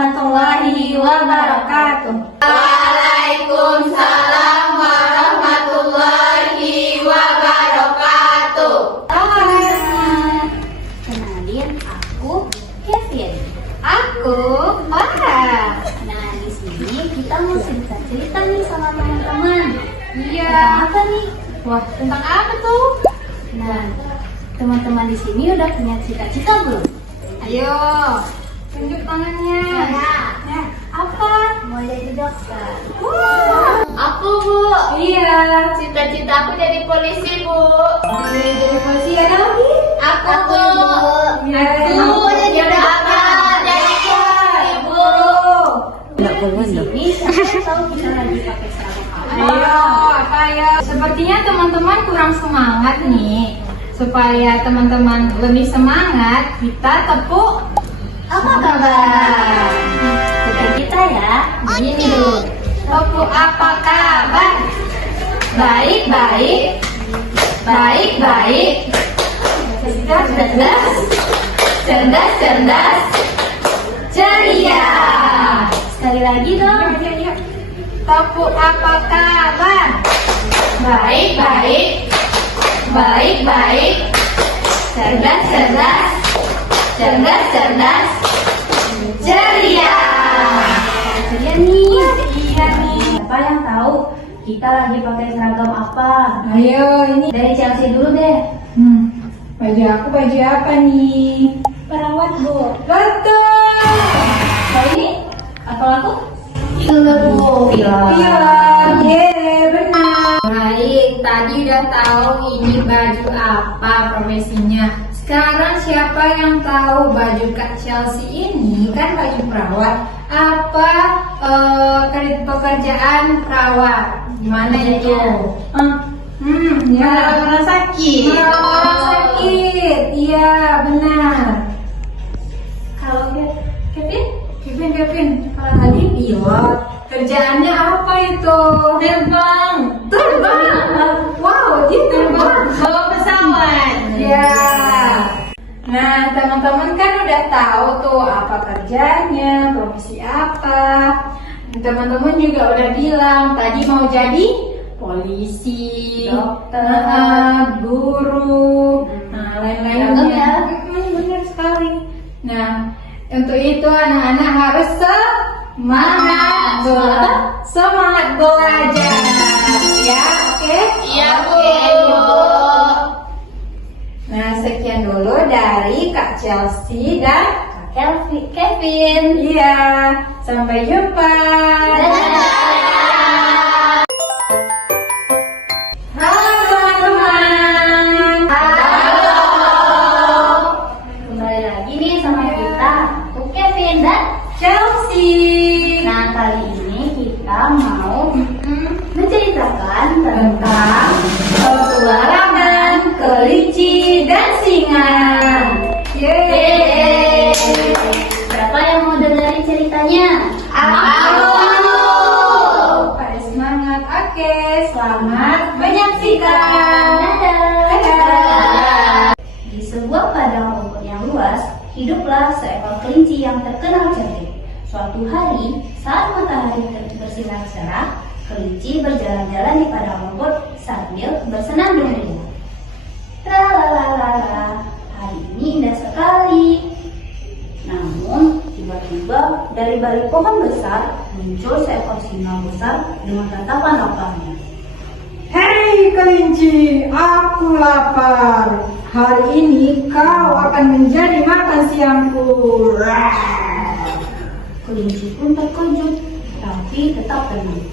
warahmatullahi wabarakatuh. Waalaikumsalam warahmatullahi wabarakatuh. Kenalin, aku Kevin. Aku Farah. Nah, di sini kita mau cerita nih sama teman-teman. Iya. Tentang apa nih? Wah, tentang apa tuh? Nah, teman-teman di sini udah punya cita-cita belum? Ayo, tunjuk tangannya. Nah, apa? Mau jadi dokter. Aku, Bu. Iya. Cita-cita aku jadi polisi, Bu. Jadi polisi ya lagi? Aku, Bu. Iya. Aku jadi dokter. Jadi ibu. Di sini siapa tahu kita lagi pakai seragam apa? Ayo, apa ya? Sepertinya teman-teman kurang semangat nih. Supaya teman-teman lebih semangat, kita tepuk. Apa kabar? Kita ya. Gini dulu. Tepuk apa kabar? Baik-baik. Baik-baik. Cerdas. Cerdas. Ceria. Sekali lagi dong. Tepuk apa kabar? Baik-baik. Baik-baik. Cerdas. Cerdas. Ceria. Iya nih. Iya nih. Siapa yang tahu kita lagi pakai seragam apa? Ayo ini. Dari Chelsea dulu deh. Baju aku baju apa nih? Perawat, Bu. Betul. Kalau ini? Kalau aku? Pilot, Bu. Iya, benar. Baik, tadi udah tahu ini baju apa profesinya. Sekarang siapa yang tahu baju Kak Chelsea ini kan baju perawat? Apa pekerjaan perawat? Gimana itu? Merawat orang sakit. Merawat orang sakit. Iya, benar. Kalau Kevin? Kevin, kalau tadi pilot, kerjaannya apa itu? Terbang. Wow, dia terbang. Bawa pesawat. Ya. Nah, teman-teman kan udah tahu tuh apa kerjanya, profesi apa. Teman-teman juga udah bilang tadi mau jadi polisi, dokter, guru, lain-lainnya. Ya. Benar sekali. Nah, untuk itu anak-anak harus semangat belajar. Ya, oke? Iya, Bu. Nah, sekian dulu dari Kak Chelsea dan Kevin. Iya, sampai jumpa. Halo teman-teman. Kembali lagi nih sama kita, aku Kevin dan Chelsea. nah kali ini kita mau menceritakan tentang Petualangan kelinci dan singa. Yeay. Siapa yang mau dengerin ceritanya? Aku. Pada semangat. Oke, selamat menyaksikan. Dadah. Di sebuah padang rumput yang luas, hiduplah seekor kelinci yang terkenal cantik. Suatu hari, saat matahari bersinar cerah, kelinci berjalan-jalan di padang rumput sambil bersenandung ringan. Tralalala, hari ini indah sekali. Namun, tiba-tiba dari balik pohon besar muncul seekor singa besar dengan tatapan lapangnya. Hei kelinci, aku lapar. Hari ini kau akan menjadi makan siangku. Kelinci pun terkejut, tapi tetap tenang.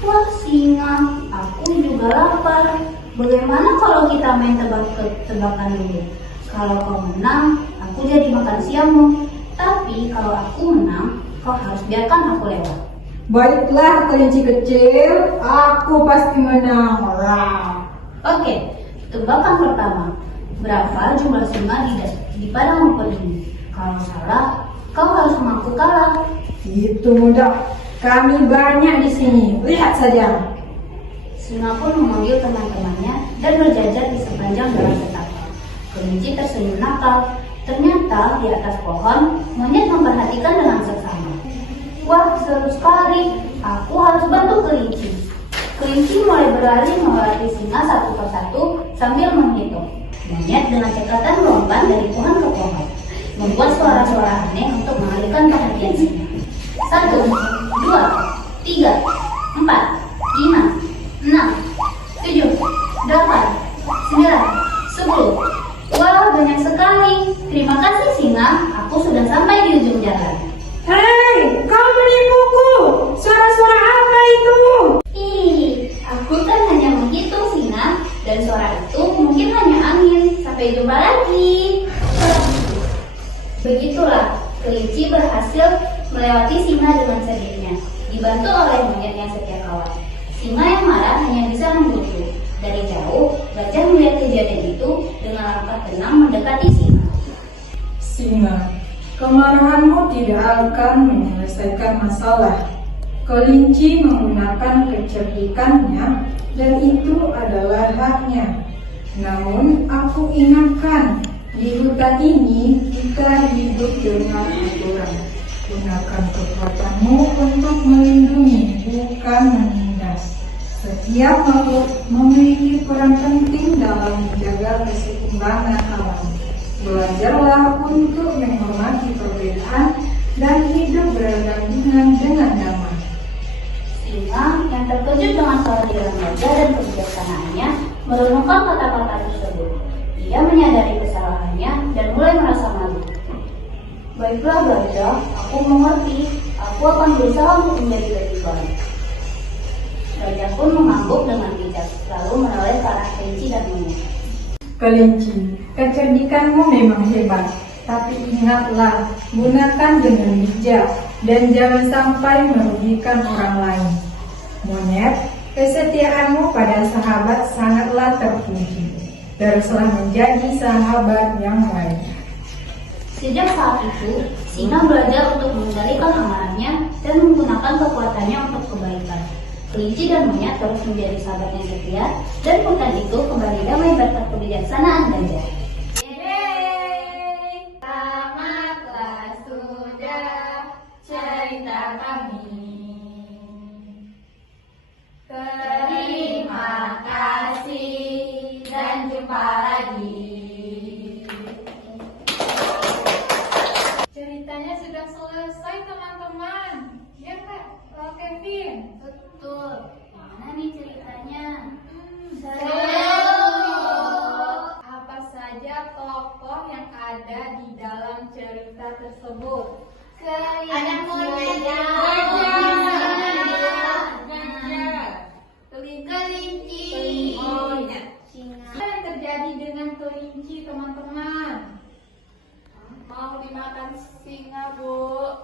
Wah singa, aku juga lapar. Bagaimana kalau kita main tebak-tebakan dulu? Kalau kau menang, aku jadi makan siangmu. Tapi kalau aku menang, kau harus biarkan aku lewat. Baiklah kelinci kecil, aku pasti menang. Oke, tebakan pertama. Berapa jumlah singa di padang rumput ini? Kalau salah, kau harus mengaku kalah. Itu mudah. Kami banyak di sini. Lihat saja. Singa pun memanggil teman-temannya dan berjajar di sepanjang jalan setapak. Kelinci tersenyum nakal. Ternyata di atas pohon, monyet memperhatikan dengan seksama. Wah, seru sekali. Aku harus bantu kelinci. Kelinci mulai berlari melewati singa satu persatu sambil menghitung. Monyet dengan cekatan melompat dari pohon ke pohon, membuat suara-suara aneh untuk mengalihkan perhatian singa. 1, 2, 3, 4, 5, 6, 7, 8, 9, 10. Wah, banyak sekali. Terima kasih singa, aku sudah sampai di ujung jalan. Hei, kau menipuku. Suara-suara apa itu? Ih, aku kan hanya menghitung singa, dan suara itu mungkin hanya angin. Sampai jumpa lagi. Begitulah, kelinci berhasil melewati singa dengan sendirinya, dibantu oleh monyet yang setia kawan. Singa yang marah hanya bisa menunggu. Dari jauh, gajah melihat kejadian itu dengan langkah tenang mendekati singa. Singa, kemarahanmu tidak akan menyelesaikan masalah. Kelinci menggunakan kecerdikannya dan itu adalah haknya. Namun aku ingatkan, di hutan ini kita hidup dengan aturan. Gunakan kekuatanmu untuk melindungi, bukan menindas. Setiap makhluk memiliki peran penting dalam menjaga keseimbangan alam. Belajarlah untuk menghormati perbedaan dan hidup berdampingan dengan damai. Singa yang terkejut dengan kehadiran gajah dan kebijaksanaannya merenungkan kata-kata tersebut. Ia menyadari kesalahannya dan mulai merasa malu. Baiklah gajah, aku mengerti. Aku akan berusaha untuk menjadi lebih baik. Gajah pun mengangguk dengan bijak, lalu menoleh ke arah kelinci dan monyet. Kelinci, kecerdikanmu memang hebat, tapi ingatlah, gunakan dengan bijak dan jangan sampai merugikan orang lain. Monyet, kesetiaanmu pada sahabat sangatlah terpuji. Teruslah menjadi sahabat yang baik. Sejak saat itu, singa belajar untuk mengendalikan amarahnya dan menggunakan kekuatannya untuk kebaikan. Kelinci dan monyet terus menjadi sahabat yang setia, dan hutan itu kembali damai berkat kebijaksanaan gajah. Yeay, tamatlah sudah cerita kami. Terima kasih dan jumpa lagi. Ceritanya sudah selesai teman-teman. Ya Kak, Kevin? Betul. Gimana nih ceritanya? Seru. Apa saja tokoh yang ada di dalam cerita tersebut? Ada monyetnya. Kelinci. Singa. Apa yang terjadi dengan kelinci teman-teman? Mau dimakan singa, Bu.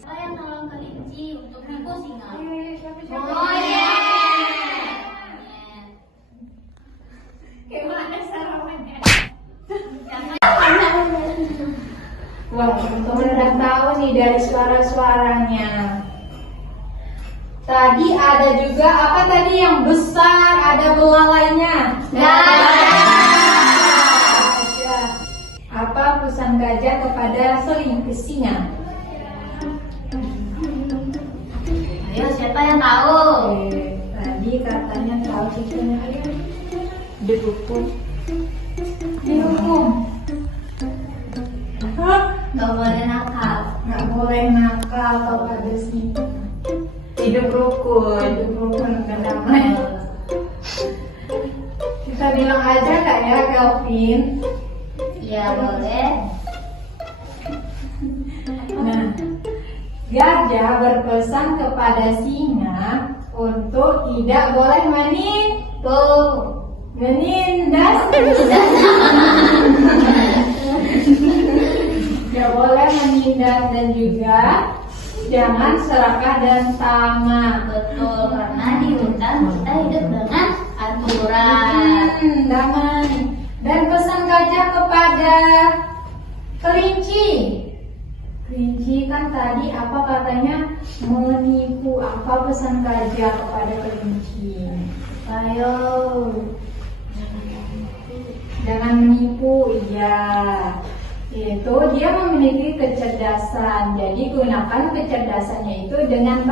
Saya nolong kelinci untuk ibu singa. Siapa-siapa? Monyet. Gimana sarapannya? Wah, teman-teman udah tahu nih dari suara-suaranya. Tadi ada juga apa tadi yang besar, ada belalainya. Gajah. Apa pesan gajah kepada singa? Ayo, siapa yang tahu? Tadi katanya tahu cicingnya. Dihukum. Gak boleh nakal. Nggak boleh nakal kepada singa. Hidup rukun dan damai. Kita bilang aja kak ya, Kelvin. Iya, boleh. Nah, gajah berpesan kepada singa untuk tidak boleh menindas. Tidak boleh menindas dan juga jangan serakah dan tamak. Betul, karena di hutan kita hidup dengan aturan. Damai. Dan pesan gajah kepada kelinci. Kelinci kan tadi apa katanya menipu. Apa pesan gajah kepada kelinci? Ayo. Jangan menipu, iya. Itu dia memiliki kecerdasan. Jadi gunakan kecerdasannya itu dengan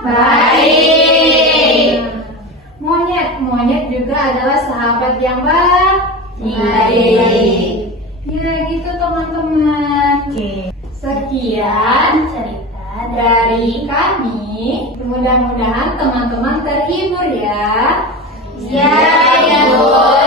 baik. Monyet juga adalah sahabat yang baik. Ya gitu teman-teman. Sekian cerita dari kami. Mudah-mudahan teman-teman terhibur ya. Ya, Bu.